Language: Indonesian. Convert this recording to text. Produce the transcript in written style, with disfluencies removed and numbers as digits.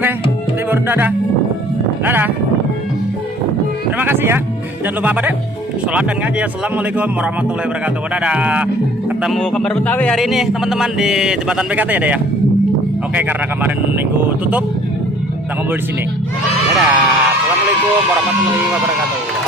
Oke, libur, dadah. Dadah. Terima kasih ya. Jangan lupa apa deh? Sholat dan ngaji. Assalamualaikum warahmatullahi wabarakatuh. Dadah. Ketemu kembar Betawi hari ini teman-teman di jembatan BKT ya deh ya. Oke, karena kemarin minggu tutup, kita ngobrol di sini. Dadah. Assalamualaikum warahmatullahi wabarakatuh.